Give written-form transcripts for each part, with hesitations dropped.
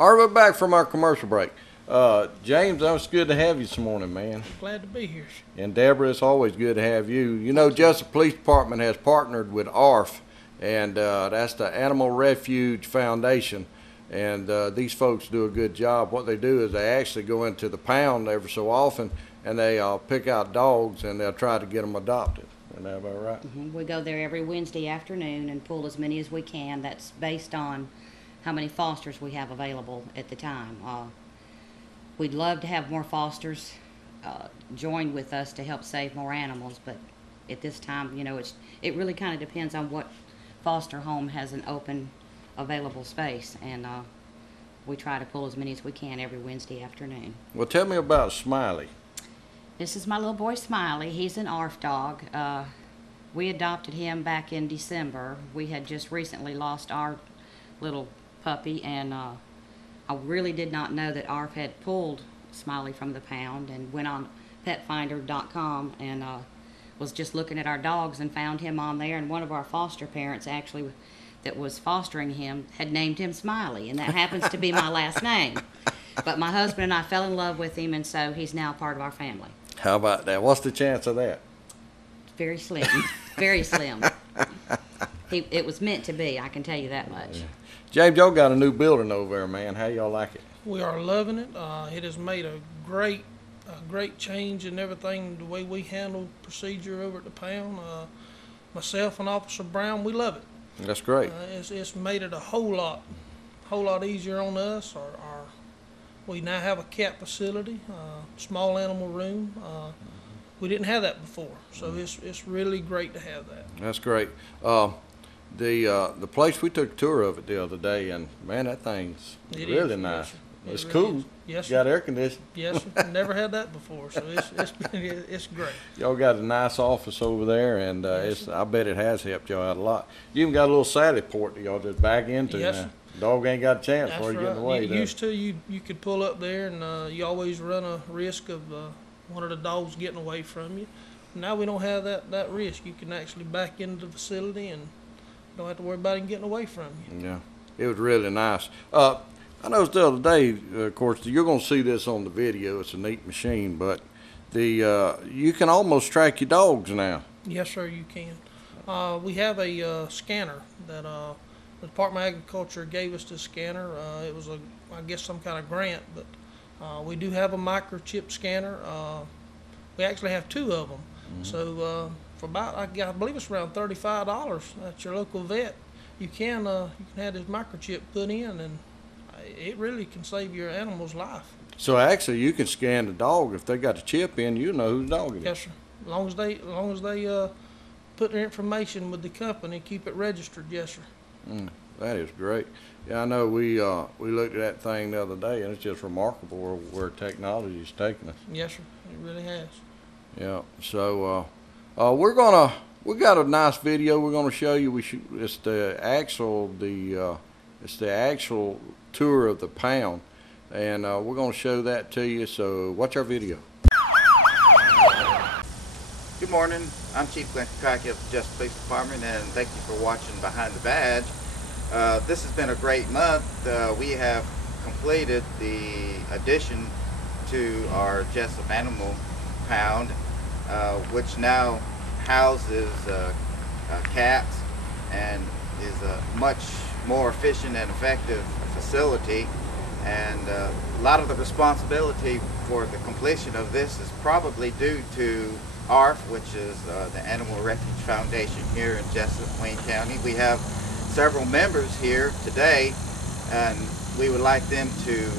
All right, we're back from our commercial break. James, it's good to have you this morning, man. Glad to be here. And Deborah, it's always good to have you. You know, Jessup Police Department has partnered with ARF, and that's the Animal Refuge Foundation. And these folks do a good job. What they do is they actually go into the pound every so often, and they pick out dogs, and they'll try to get them adopted. Isn't that about right? Mm-hmm. We go there every Wednesday afternoon and pull as many as we can. That's based on how many fosters we have available at the time. We'd love to have more fosters join with us to help save more animals, but at this time, you know, it really kind of depends on what foster home has an open, available space, and we try to pull as many as we can every Wednesday afternoon. Well, tell me about Smiley. This is my little boy Smiley. He's an ARF dog. We adopted him back in December. We had just recently lost our little puppy, and I really did not know that ARF had pulled Smiley from the pound, and went on petfinder.com and was just looking at our dogs and found him on there, and one of our foster parents actually that was fostering him had named him Smiley, and that happens to be my last name. But my husband and I fell in love with him, and so he's now part of our family. How about that? What's the chance of that? Very slim. Very slim. It was meant to be, I can tell you that much. Yeah. James, y'all got a new building over there, man. How y'all like it? We are loving it. It has made a great change in everything, the way we handle procedure over at the pound. Myself and Officer Brown, we love it. That's great. It's made it a whole lot easier on us. We now have a cat facility, small animal room. We didn't have that before, so it's really great to have that. That's great. The place, we took a tour of it the other day, and man, that thing's really nice. It's really cool. Yes, got air conditioning. Yes, sir. Never had that before, so it's great. Y'all got a nice office over there, and I bet it has helped y'all out a lot. You even got a little Sally port that y'all just back into yes, now. Sir. Dog ain't got a chance That's before you right. get in the way. You used to, you could pull up there, and you always run a risk of one of the dogs getting away from you. Now we don't have that risk. You can actually back into the facility and don't have to worry about him getting away from you. Yeah, it was really nice. I noticed the other day, of course, you're going to see this on the video. It's a neat machine, but you can almost track your dogs now. Yes, sir, you can. We have a scanner that the Department of Agriculture gave us. This scanner. It was I guess some kind of grant, but we do have a microchip scanner. We actually have two of them. Mm-hmm. So for about, I believe it's around $35 at your local vet, you can have this microchip put in, and it really can save your animal's life. So actually, you can scan the dog. If they got a chip in, you know whose dog it is. Yes, sir. As long as they put their information with the company, keep it registered. Yes, sir. That is great. Yeah, I know we looked at that thing the other day, and it's just remarkable where technology is taking us. Yes, sir. It really has. Yeah. So we got a nice video we're gonna show you. It's the actual tour of the pound, and we're going to show that to you, so watch our video. Good morning, I'm Chief Glenn Kakaki of the Jessup Police Department, and thank you for watching Behind the Badge. This has been a great month. We have completed the addition to our Jessup Animal Pound, which now houses cats and is a much more efficient and effective facility, and a lot of the responsibility for the completion of this is probably due to ARF, which is the Animal Refuge Foundation here in Jessup, Wayne County. We have several members here today, and we would like them to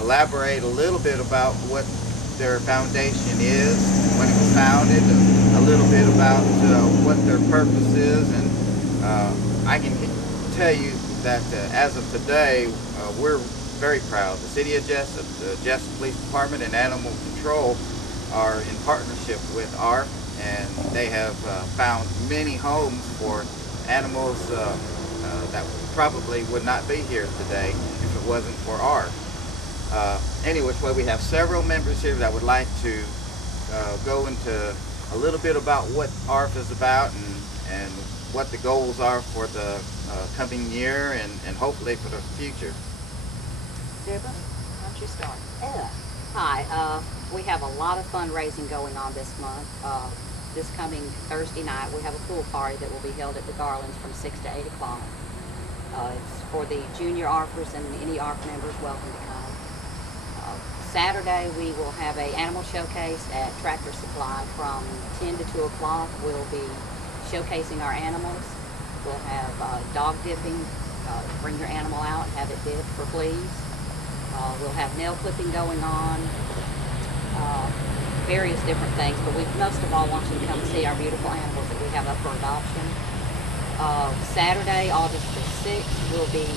elaborate a little bit about what their foundation is, when it was founded, a little bit about what their purpose is, and I can tell you that as of today, we're very proud. The City of Jessup, the Jessup Police Department, and Animal Control are in partnership with ARF, and they have found many homes for animals that probably would not be here today if it wasn't for ARF. Anyway, we have several members here that would like to go into a little bit about what ARF is about and what the goals are for the coming year and hopefully for the future. Deborah, why don't you start? Hi, we have a lot of fundraising going on this month. This coming Thursday night, we have a pool party that will be held at the Garlands from 6 to 8 o'clock. It's for the junior ARFers, and any ARF members welcome to come. Saturday, we will have a animal showcase at Tractor Supply from 10 to 2 o'clock. We'll be showcasing our animals. We'll have dog dipping. Bring your animal out, have it dipped for fleas. We'll have nail clipping going on, various different things, but we most of all want you to come see our beautiful animals that we have up for adoption. Saturday, August the 6th, will be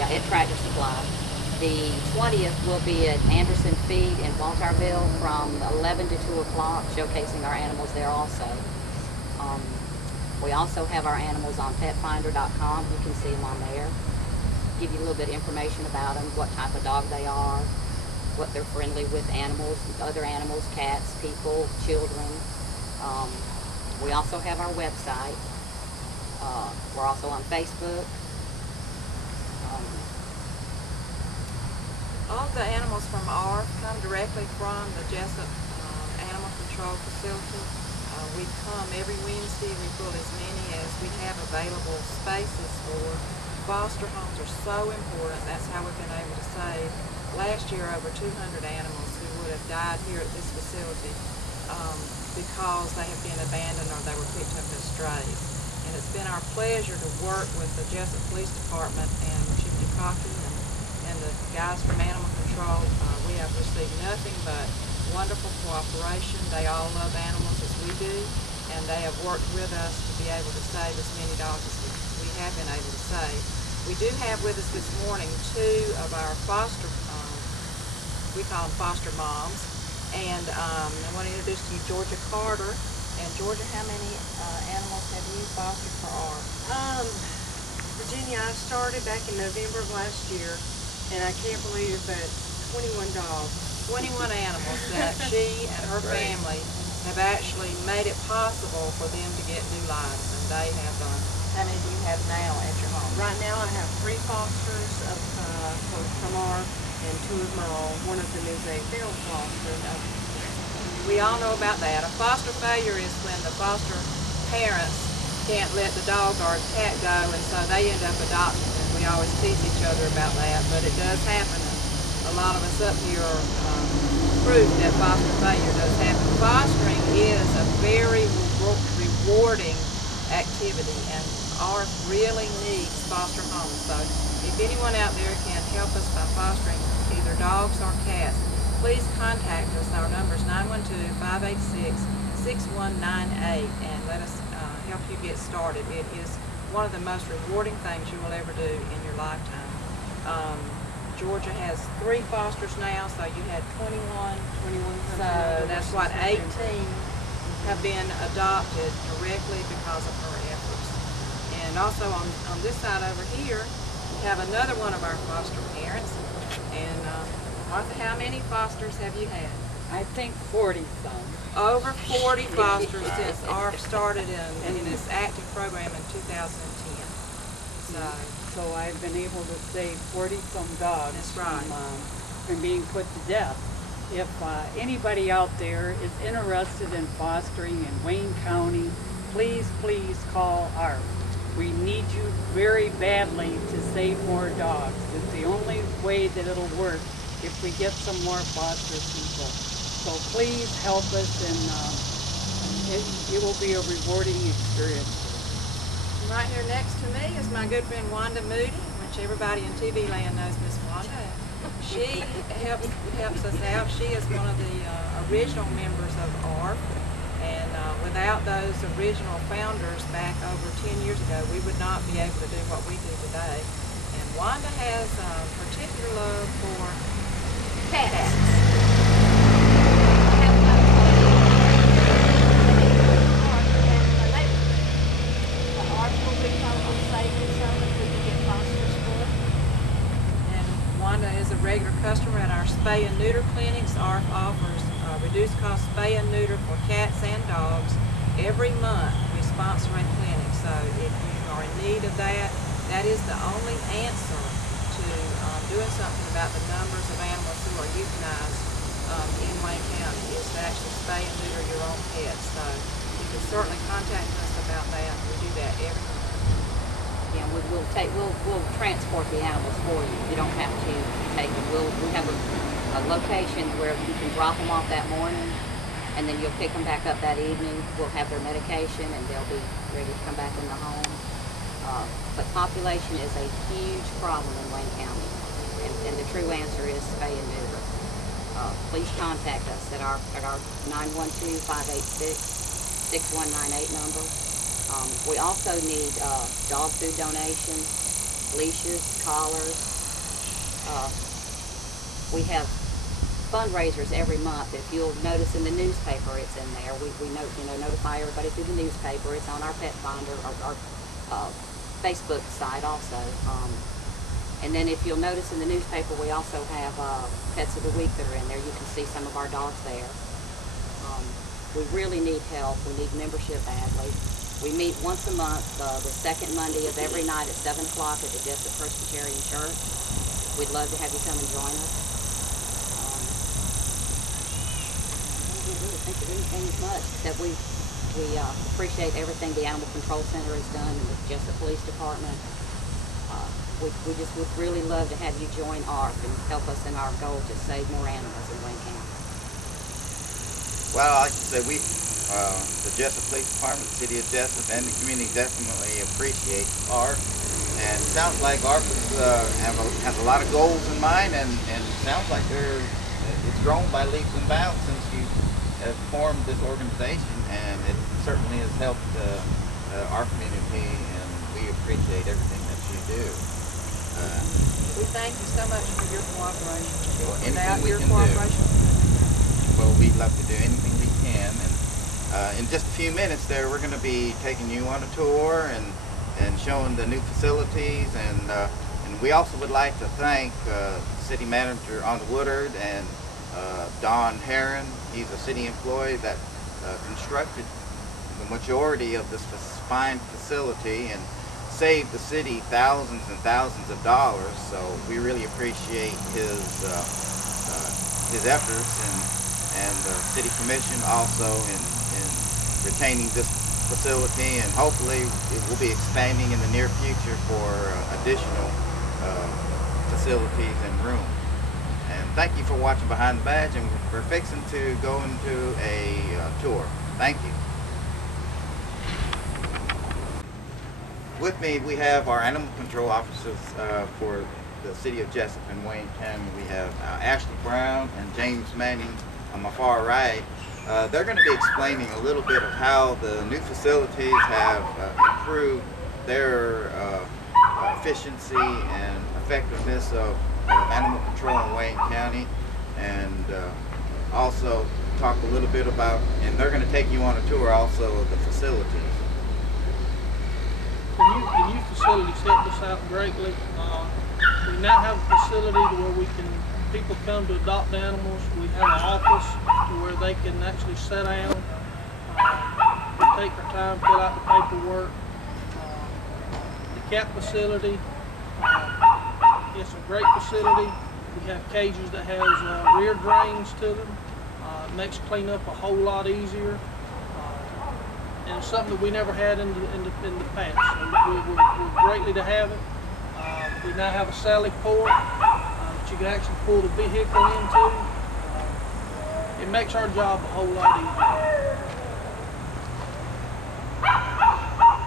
at Tractor Supply. The 20th will be at Anderson Feed in Walterville from 11 to 2 o'clock, showcasing our animals there also. We also have our animals on petfinder.com. You can see them on there. Give you a little bit of information about them, what type of dog they are, what they're friendly with animals, other animals, cats, people, children. We also have our website. We're also on Facebook. All the animals from ARF come directly from the Jessup Animal Control Facility. We come every Wednesday. We pull as many as we have available spaces for. Foster homes are so important. That's how we've been able to save, last year, over 200 animals who would have died here at this facility because they have been abandoned or they were picked up as strays. And it's been our pleasure to work with the Jessup Police Department and Chief DeCocky and the guys from Animal Control. We have received nothing but wonderful cooperation. They all love animals as we do, and they have worked with us to be able to save as many dogs as we have been able to save. We do have with us this morning two of our foster, we call them foster moms, and I want to introduce to you Georgia Carter. And Georgia, how many animals have you fostered for ARF? Virginia, I started back in November of last year, and I can't believe that 21 dogs. 21 animals that she and her family have actually made it possible for them to get new lives, and they have done. How many do you have now at your home? Right now I have 3 fosters from ARF and 2 of my own. One of them is a failed foster. We all know about that. A foster failure is when the foster parents can't let the dog or cat go, and so they end up adopting them. We always tease each other about that, but it does happen. A lot of us up here are proof that foster failure does happen. Fostering is a very rewarding activity, and ARF really needs foster homes. So if anyone out there can help us by fostering either dogs or cats, please contact us. Our number is 912-586-6198, and let us help you get started. It is one of the most rewarding things you will ever do in your lifetime. Georgia has 3 fosters now, so you had 21. So that's what, 18 have been adopted directly because of her efforts. And also on this side over here, we have another one of our foster parents. And Martha, how many fosters have you had? I think 40 some. Over 40 fosters since ARF started in this active program in 2010. So I've been able to save 40 some dogs. That's right. From being put to death. If anybody out there is interested in fostering in Wayne County, please call ARF. We need you very badly to save more dogs. It's the only way that it'll work if we get some more foster people. So please help us, and it will be a rewarding experience. Right here next to me is my good friend Wanda Moody, which everybody in TV land knows Miss Wanda. She helps us out. She is one of the original members of ARF, and without those original founders back over 10 years ago, we would not be able to do what we do today. And Wanda has a particular love for cats. Wanda is a regular customer at our spay and neuter clinics. ARF offers reduced cost spay and neuter for cats and dogs. Every month we sponsor a clinic, so if you are in need of that, that is the only answer to doing something about the numbers of animals who are euthanized in Wayne County is to actually spay and neuter your own pets. So you can certainly contact us about that. We do that every month. Yeah, we'll transport the animals for you. You don't have to take them. We have a location where you can drop them off that morning, and then you'll pick them back up that evening. We'll have their medication, and they'll be ready to come back in the home. But population is a huge problem in Wayne County, and the true answer is spay and neuter. Please contact us at our 912-586-6198 number. We also need dog food donations, leashes, collars. We have fundraisers every month. If you'll notice in the newspaper, it's in there. We notify everybody through the newspaper. It's on our pet finder, our Facebook site also. And then if you'll notice in the newspaper, we also have Pets of the Week that are in there. You can see some of our dogs there. We really need help. We need membership badly. We meet once a month, the second Monday of every night at 7 o'clock at the Jessup Presbyterian Church. We'd love to have you come and join us. I don't really think of anything as much, except we appreciate everything the Animal Control Center has done and the Jessup Police Department. We just would really love to have you join ARF and help us in our goal to save more animals in Wayne County. Well, like I said, the Jessup Police Department, the City of Jessup, and the community definitely appreciate ARF. And it sounds like ARF has a lot of goals in mind, and it sounds like it's grown by leaps and bounds since you have formed this organization, and it certainly has helped our community, and we appreciate everything that you do. We thank you so much for your cooperation. Well, Without anything we your can do. cooperation, Well, we'd love to do anything we can, and in just a few minutes there, we're going to be taking you on a tour and showing the new facilities, and we also would like to thank City Manager Anna Woodard and Don Herron. He's a city employee that constructed the majority of this fine facility and saved the city thousands and thousands of dollars. So we really appreciate his efforts, and the City Commission also in retaining this facility, and hopefully it will be expanding in the near future for additional facilities and room. And thank you for watching Behind the Badge, and we're fixing to go into a tour. Thank you. With me, we have our animal control officers for the City of Jessup and Wayne County. We have Ashley Brown and James Manning on my far right. They're going to be explaining a little bit of how the new facilities have improved their efficiency and effectiveness of animal control in Wayne County, and also talk a little bit about, and they're going to take you on a tour also of the facilities. The new facilities helped us out greatly. We now have a facility to where people come to adopt animals. We have an office to where they can actually sit down. We take our time, fill out the paperwork. The cat facility, it's a great facility. We have cages that has rear drains to them. It makes cleanup a whole lot easier. And it's something that we never had in the past. So we're greatly to have it. We now have a Sally port that you can actually pull the vehicle into. It makes our job a whole lot easier.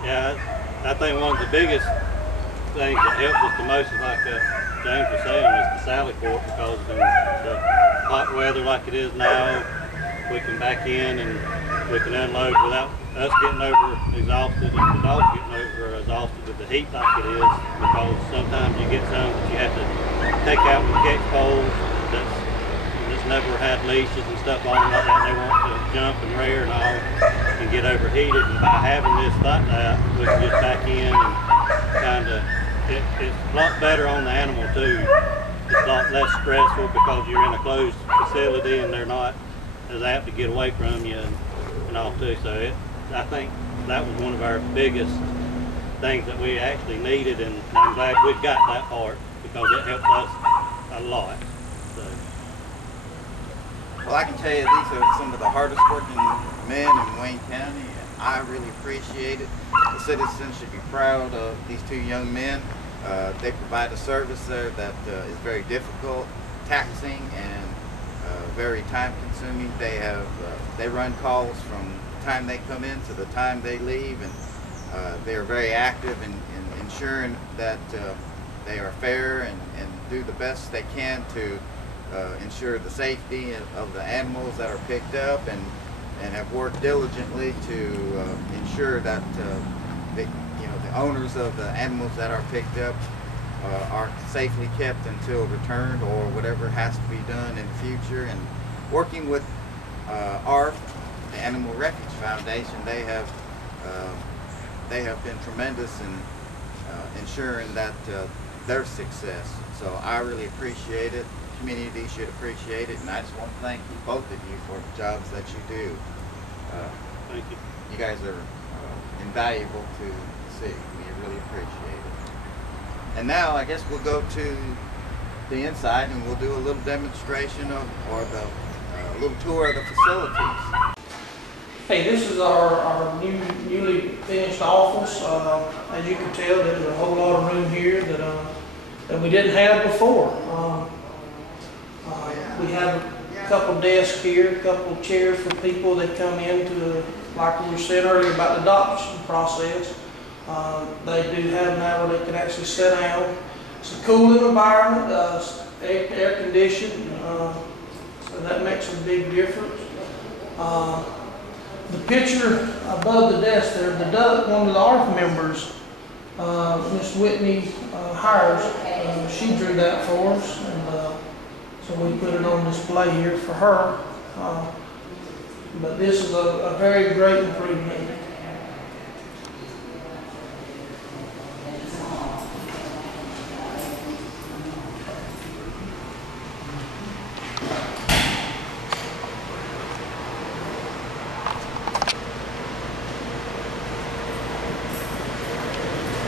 Yeah, I think one of the biggest things that helps us the most is, like James was saying, is the Sally port, because in the hot weather like it is now, we can back in and we can unload without us getting over exhausted and the dogs getting over exhausted with the heat like it is, because sometimes you get some that you have to take out with catch poles that's never had leashes and stuff on them like that. They want to jump and rear and all and get overheated, and by having this like that, we can just back in and kind of, it's a lot better on the animal too. It's a lot less stressful because you're in a closed facility and they're not as apt to get away from you and all too. So I think that was one of our biggest things that we actually needed, and I'm glad we've got that part, because it helped us lot. So, Well, I can tell you these are some of the hardest working men in Wayne County, and I really appreciate it. The citizens should be proud of these two young men. They provide a service there that is very difficult, taxing, and very time consuming. They run calls from the time they come in to the time they leave, and they are very active in ensuring that they are fair and do the best they can to ensure the safety of the animals that are picked up, and have worked diligently to ensure that the owners of the animals that are picked up are safely kept until returned, or whatever has to be done in the future. And working with ARF, the Animal Refuge Foundation, they have been tremendous in ensuring that their success. So I really appreciate it. The community should appreciate it, and I just want to thank you, both of you, for the jobs that you do. thank you. You guys are invaluable to the city. We really appreciate it. And now I guess we'll go to the inside and we'll do a little demonstration or the little tour of the facilities. Hey, this is our newly finished office. As you can tell, there's a whole lot of room here that we didn't have before. We have a couple desks here, a couple chairs for people that come in to, like we were saying earlier about the adoption process. They do have now where they can actually sit down. It's a cooling environment, air conditioned, so that makes a big difference. The picture above the desk there, one of the ARF members, Miss Whitney Hires, she drew that for us, and so we put it on display here for her. But this is a very great improvement.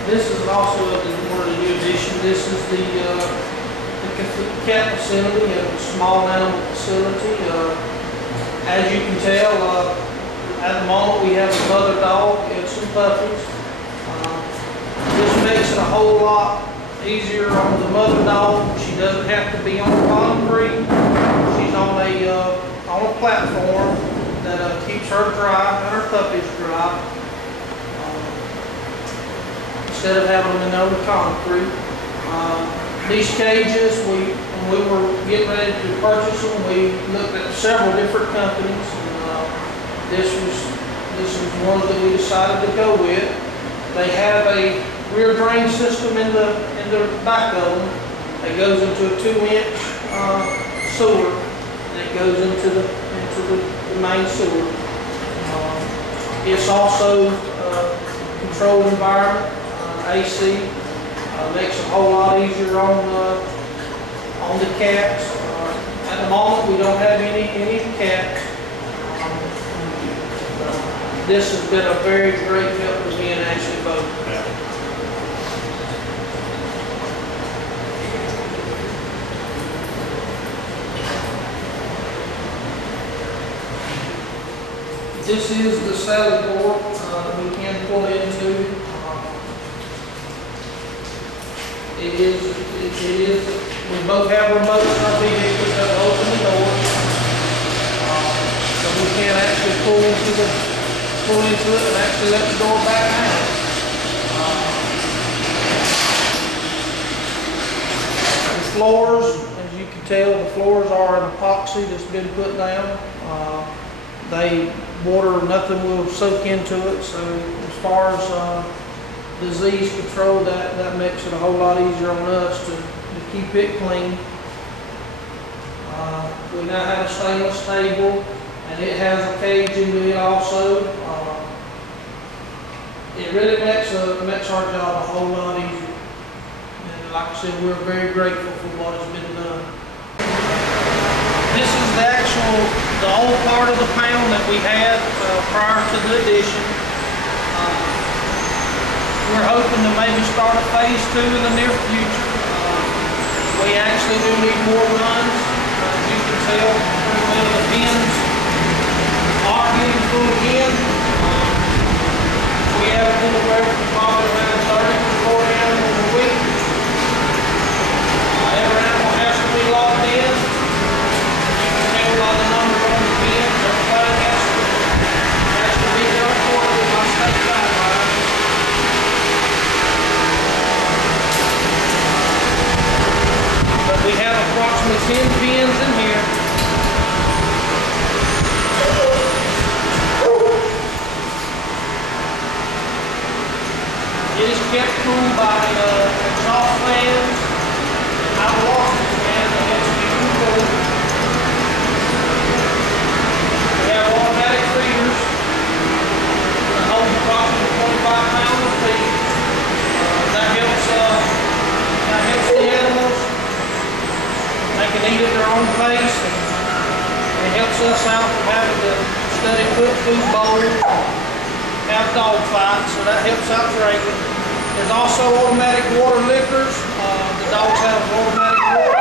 This is also one of the new additions. This is the cat facility, a small animal facility. As you can tell, at the moment we have a mother dog and some puppies. This makes it a whole lot easier on the mother dog. She doesn't have to be on concrete. She's on a platform that keeps her dry and her puppies dry. Instead of having them on the concrete. These cages, when we were getting ready to purchase them, we looked at several different companies, and this was one that we decided to go with. They have a rear drain system in the back of them. It goes into a 2-inch sewer, and it goes into the main sewer. It's also a controlled environment. AC makes it a whole lot easier on the cats. At the moment, we don't have any cats. This has been a very great help to me and Ashley both. This is the salad board we can pull into. It is, we both have remotes in our vehicles that open the door. So we can actually pull into it and actually let the door back down. The floors, as you can tell, the floors are an epoxy that's been put down. Water, nothing will soak into it, so as far as disease control, that makes it a whole lot easier on us to keep it clean. We now have a stainless table, and it has a cage into it also. It really makes our job a whole lot easier. And like I said, we're very grateful for what has been done. This is the old part of the pound that we had prior to the addition. We're hoping to maybe start a phase 2 in the near future. We actually do need more runs. As you can tell, pretty well the pins are getting full again. We have anywhere from probably around 30 to 40 animals a week. Every animal has to be locked in. You can tell by the number on the pins. Everybody has to be there accordingly by state guidelines. But we have approximately 10 pins in here. It is kept cool by exhaust fans, high velocity fans that helps keep them cool. We have automatic feeders that hold approximately 25 pounds of feed. That helps the animals. They can eat at their own pace, and it helps us out from having to study put food bowls, have dog fights, so that helps out greatly. There's also automatic water lickers. The dogs have automatic water.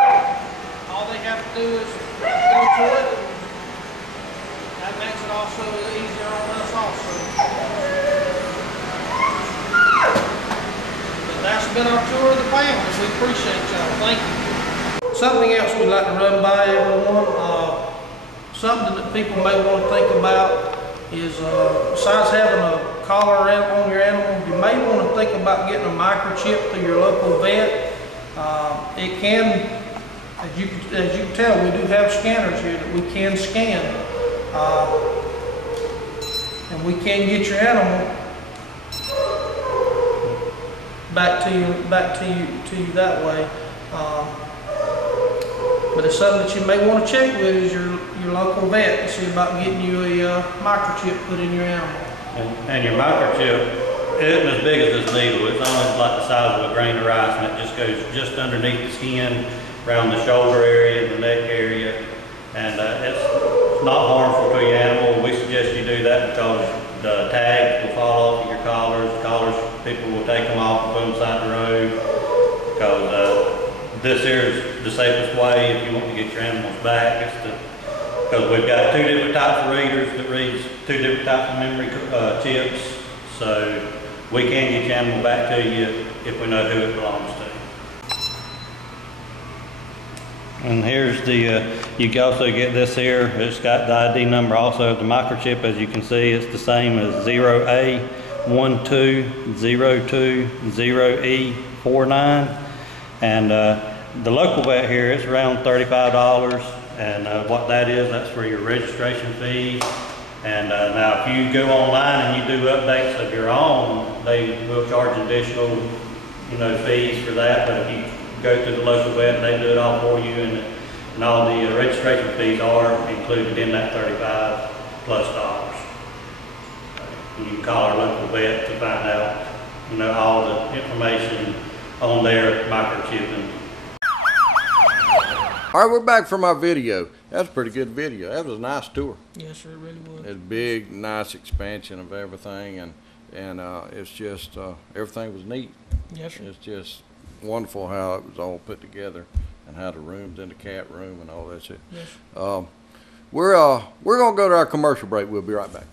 All they have to do is go to it. That makes it also easier on us also. But that's been our tour of the families. We appreciate y'all. Thank you. Something else we'd like to run by everyone, something that people may want to think about is besides having a collar on your animal, you may want to think about getting a microchip through your local vet. It can, as you can tell, we do have scanners here that we can scan, and we can get your animal back to you that way. But it's something that you may want to check with is your local vet to see about getting you a microchip put in your animal. And your microchip isn't as big as this needle. It's only like the size of a grain of rice, and it just goes just underneath the skin, around the shoulder area, the neck area, and it's not harmful to your animal. We suggest you do that because the tags will fall off of your collars. People will take them off and put them beside the road because this here is the safest way if you want to get your animals back. Because we've got two different types of readers that reads two different types of memory chips, so we can get your animal back to you if we know who it belongs to. And here's the, you can also get this here. It's got the ID number also. The microchip, as you can see, it's the same as 0A12020E49. And the local vet here, it's around $35. And what that is, that's for your registration fee. And now if you go online and you do updates of your own, they will charge additional, fees for that. But if you go to the local vet, they do it all for you, and all the registration fees are included in that $35+. You can call our local vet to find out, all the information on their microchipping. All right, we're back from our video. That's a pretty good video. That was a nice tour. Yes, sir, it really was. It's big, nice expansion of everything, and it's just everything was neat. Yes, sir. It's just wonderful how it was all put together, and how the rooms in the cat room and all that shit. Yes. We're gonna go to our commercial break. We'll be right back.